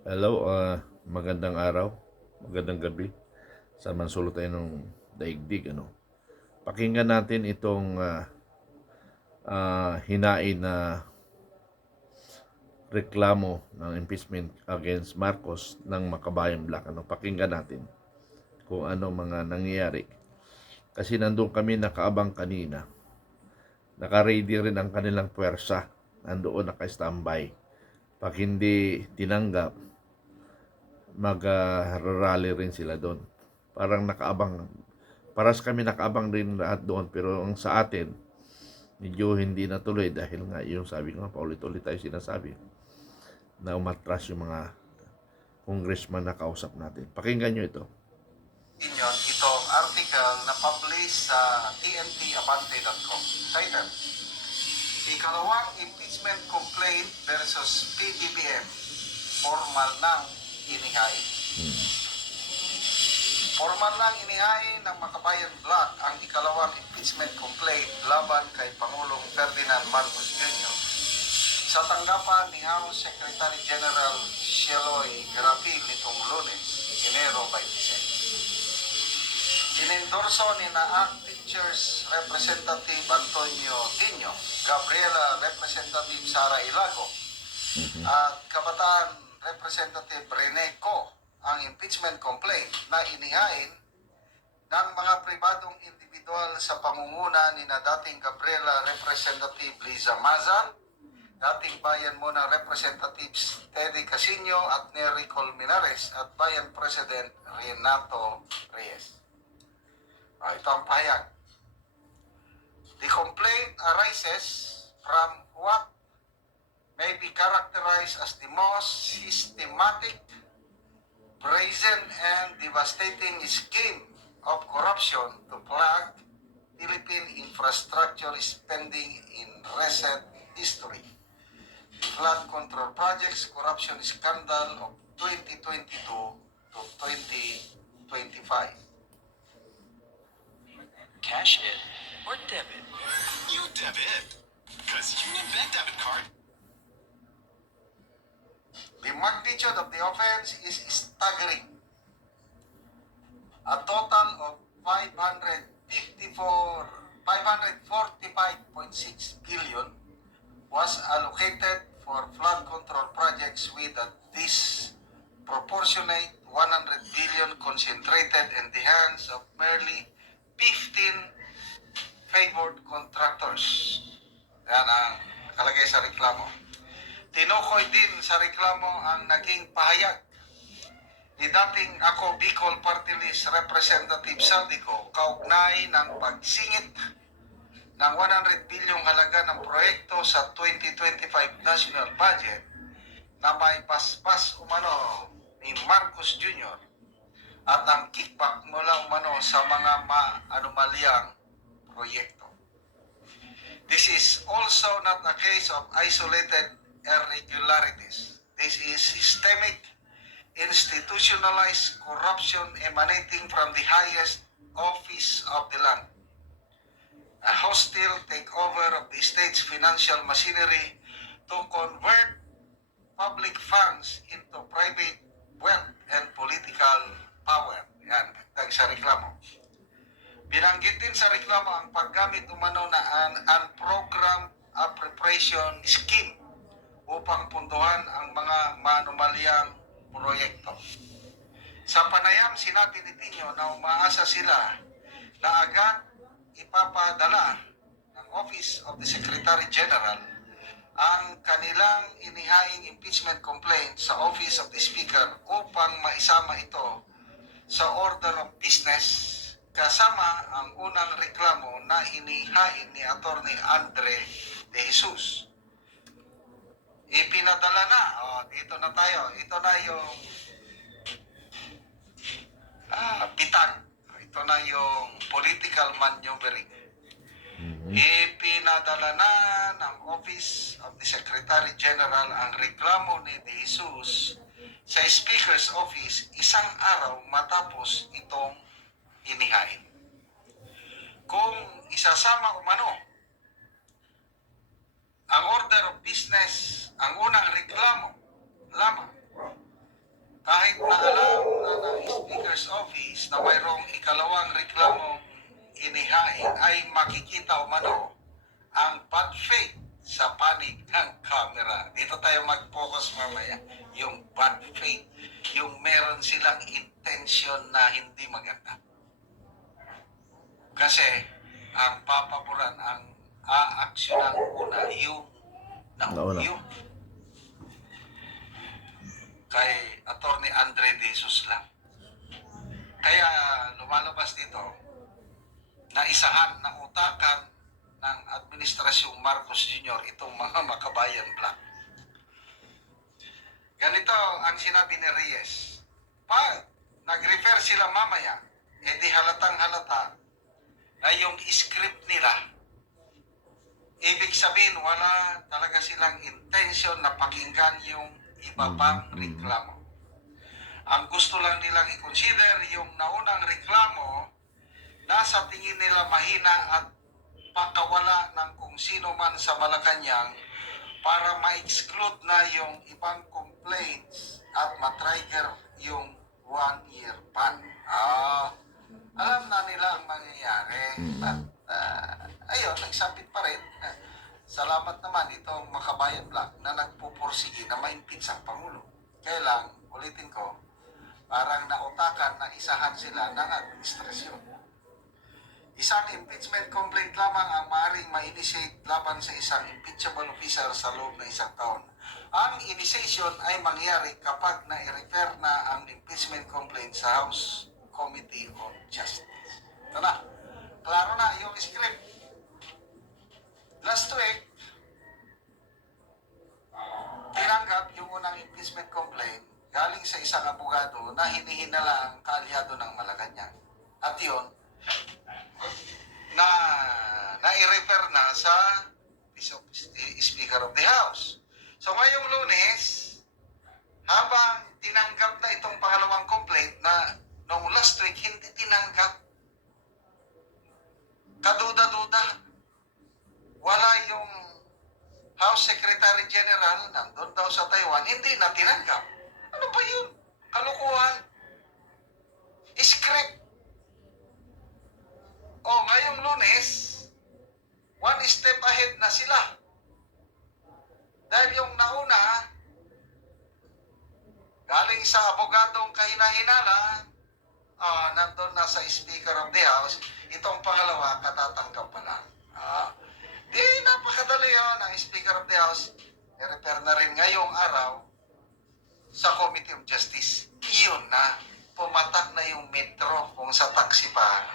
Hello, magandang araw, magandang gabi. Saan man sulot tayo ng daigdig, ano? Pakinggan natin itong hinain na reklamo ng impeachment against Marcos ng Makabayan Black. Ano? Pakinggan natin kung ano mga nangyayari. Kasi nandun kami nakaabang kanina. Naka-ready rin ang kanilang puwersa. Nandoon naka-standby. Pag hindi tinanggap, mag-rally rin sila doon. Parang nakaabang, paras kami nakaabang din lahat doon, pero ang sa atin, medyo hindi natuloy dahil nga yung sabi ko nga, paulit-ulit tayo sinasabi na umatras yung mga congressman na kausap natin. Pakinggan nyo ito. Itong article na publish sa tntabante.com. Title, Ikalawang Impeachment Complaint versus PBBM, formal nang inihain. Formal nang inihain ng Makabayan Black ang ikalawang impeachment complaint laban kay Pangulong Ferdinand Marcos Jr. sa tanggapan ni House Secretary General Sheloy Garapil nitong Lunes, Enero 26. Inendorso ni ACT Teachers Representative Antonio Tino, Gabriela Representative Sara Ilago, at Kabataan Representative Rene Co ang impeachment complaint na inihain ng mga pribadong individual sa pangunguna ni na dating Gabriela Representative Liza Mazan, dating Bayan Muna Representatives Teddy Casino at Nery Colmenares at Bayan President Renato Reyes. Ito ang pahayag. The complaint arises from what may be characterized as the most systematic, brazen, and devastating scheme of corruption to plug Philippine infrastructure spending in recent history. Flood control projects corruption scandal of 2022 to 2025. Cash in or debit? You debit, because you need that debit card. The magnitude of the offense is staggering. A total of 545.6 billion was allocated for flood control projects with a disproportionate 100 billion concentrated in the hands of merely 15 favored contractors. Yan ang nakalagay sa reklamo. Tinukoy din sa reklamo ang naging pahayag ni dating ako Bicol Party List Representative Saldico kaugnay ng pagsingit ng 100 bilyong halaga ng proyekto sa 2025 national budget na may paspas umano ni Marcos Jr. at ang kickback mula umano sa mga maanumalyang proyekto. This is also not a case of isolated irregularities. This is systemic, institutionalized corruption emanating from the highest office of the land. A hostile takeover of the state's financial machinery to convert public funds into private wealth and political power. Yan, dagdag sa reklamo. Binanggit din sa reklamo ang paggamit umano na an unprogrammed appropriation scheme upang punduhan ang mga manumalyang proyekto. Sa panayam, sinabi ni Tino na umaasa sila na agad ipapadala ng Office of the Secretary General ang kanilang inihaing impeachment complaint sa Office of the Speaker upang maisama ito sa order of business kasama ang unang reklamo na inihain ni Attorney Andre De Jesus. Ipinadala na. Dito na tayo. Ito na yung bitag. Ito na yung political maneuvering. Ipinadala na ng Office of the Secretary General ang reklamo ni De Jesus sa Speaker's Office isang araw matapos itong inihain. Kung isasama umano ang order of business, ang unang reklamo lamang kahit na alam na ng Speaker's Office na mayroong ikalawang reklamong inihain ay makikita umano ang bad faith sa panig ng camera. Dito tayo mag-focus mamaya. Yung bad faith. Yung meron silang intention na hindi maganda. Kasi ang papaboran, ang aaksyonan una, yung Nauna. yung kay Attorney Andre De Jesus lang. Kaya lumalabas dito na isahan ng utakan ng Administrasyong Marcos Jr. itong mga Makabayan Black. Ganito ang sinabi ni Reyes. Pag nag-refer sila mamaya, edi halatang halata na yung script nila, ibig sabihin wala talaga silang intention na pakinggan yung iba pang reklamo. Ang gusto lang nilang i-consider yung naunang reklamo na sa tingin nila mahina at pakawala ng kung sino man sa Malacanang para ma-exclude na yung ibang complaints at matrigger yung 1-year ban. Alam na nila ang mangyayari. But, ayun, nagsabit pa rin. Salamat naman itong Makabayan Black na nagpupursige na ma-impeach ang Pangulo. Kaya lang, ulitin ko, parang nautakan na isahan sila ng administrasyon. Isang impeachment complaint lamang ang maaaring ma-initiate laban sa isang impeachable officer sa loob ng isang taon. Ang initiation ay mangyari kapag na-refer na ang impeachment complaint sa House Committee on Justice. Ito na. Klaro na yung script. Last week, tinanggap yung unang impeachment complaint galing sa isang abogado na hinihinala ang kaalyado ng Malacanang. At yun, na i-refer na sa Speaker of the House. So ngayong Lunes, habang tinanggap na itong pangalawang complaint na noong last week hindi tinanggap, kaduda-duda, wala yung House Secretary General, nandun daw sa Taiwan, hindi na tinanggap. Ano ba yun? Kalukuhan. Script. Ngayong Lunes, one step ahead na sila. Dahil yung nauna, galing sa abogadong kahina-hinala, nandun na sa Speaker of the House, itong pangalawa, katatanggap pa lang. Di napakadali yun, ang Speaker of the House, i-refer na rin ngayong araw sa Committee of Justice. Iyon na, pumatak na yung metro kung sa taxi pa.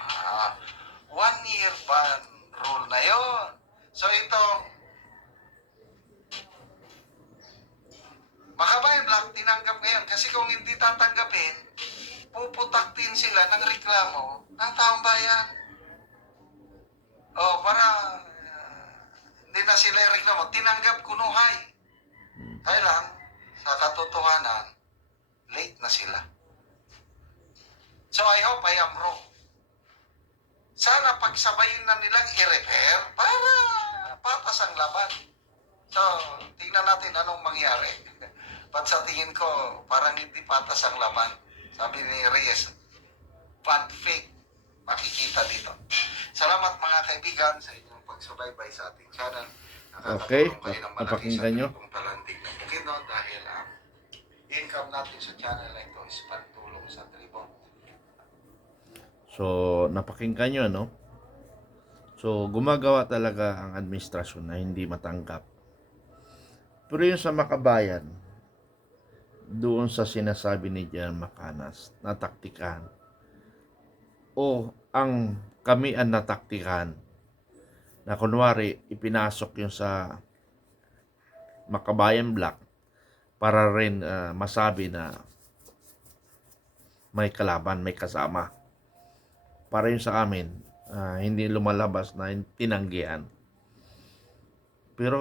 1-year ban rule na yon. So itong Makabayan Black tinanggap ngayon kasi kung hindi tatanggapin, puputak din sila ng reklamo ng taong bayan. Para hindi na sila reklamo, tinanggap kunuhay. Kaya lang, sa katotohanan, late na sila. So I hope I am wrong. Sana pagsabayin na nilang i-repair para patas ang laban. So, tingnan natin anong mangyari. But sa tingin ko, parang hindi patas ang laban. Sabi ni Reyes, bad faith makikita dito. Salamat mga kaibigan sa inyong pagsubaybay sa ating channel. Okay, Nakakatulong kayo ng malaki napakinggan sa nyo. ganitong talandig ng Bukidnon dahil ang income natin sa channel na ito is pantulong sa tribo. So, napakinggan nyo, no? So, gumagawa talaga ang administrasyon na hindi matanggap. Pero yung sa Makabayan, doon sa sinasabi ni Jan Macanas, nataktikan. Ang kami ang nataktikan na kunwari ipinasok yung sa Makabayan Black para rin masabi na may kalaban, may kasama. Para yun sa amin, hindi lumalabas na tinanggihan. Pero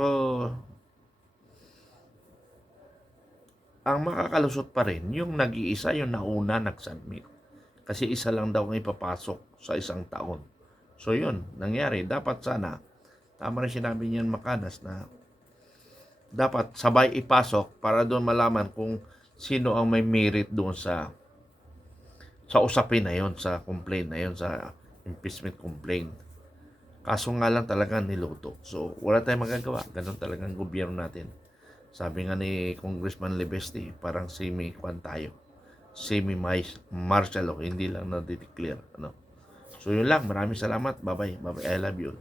ang makakalusot pa rin, yung nag-iisa, yung nauna nag-submit. Kasi isa lang daw ang ipapasok sa isang taon. So yun, nangyari. Dapat sana, tama rin sinabi niyan Macanas na dapat sabay ipasok para doon malaman kung sino ang may merit doon sa usapin na yon, sa complaint na yon, sa impeachment complaint. Kaso nga lang talaga niluto. So, wala tayong magagawa. Ganun talagang gobyerno natin. Sabi nga ni Congressman Lebesti, parang semi-kwan tayo. Semi-martial law, hindi lang na-declare. Ano? So, yun lang. Maraming salamat. Bye-bye. Bye-bye. I love you.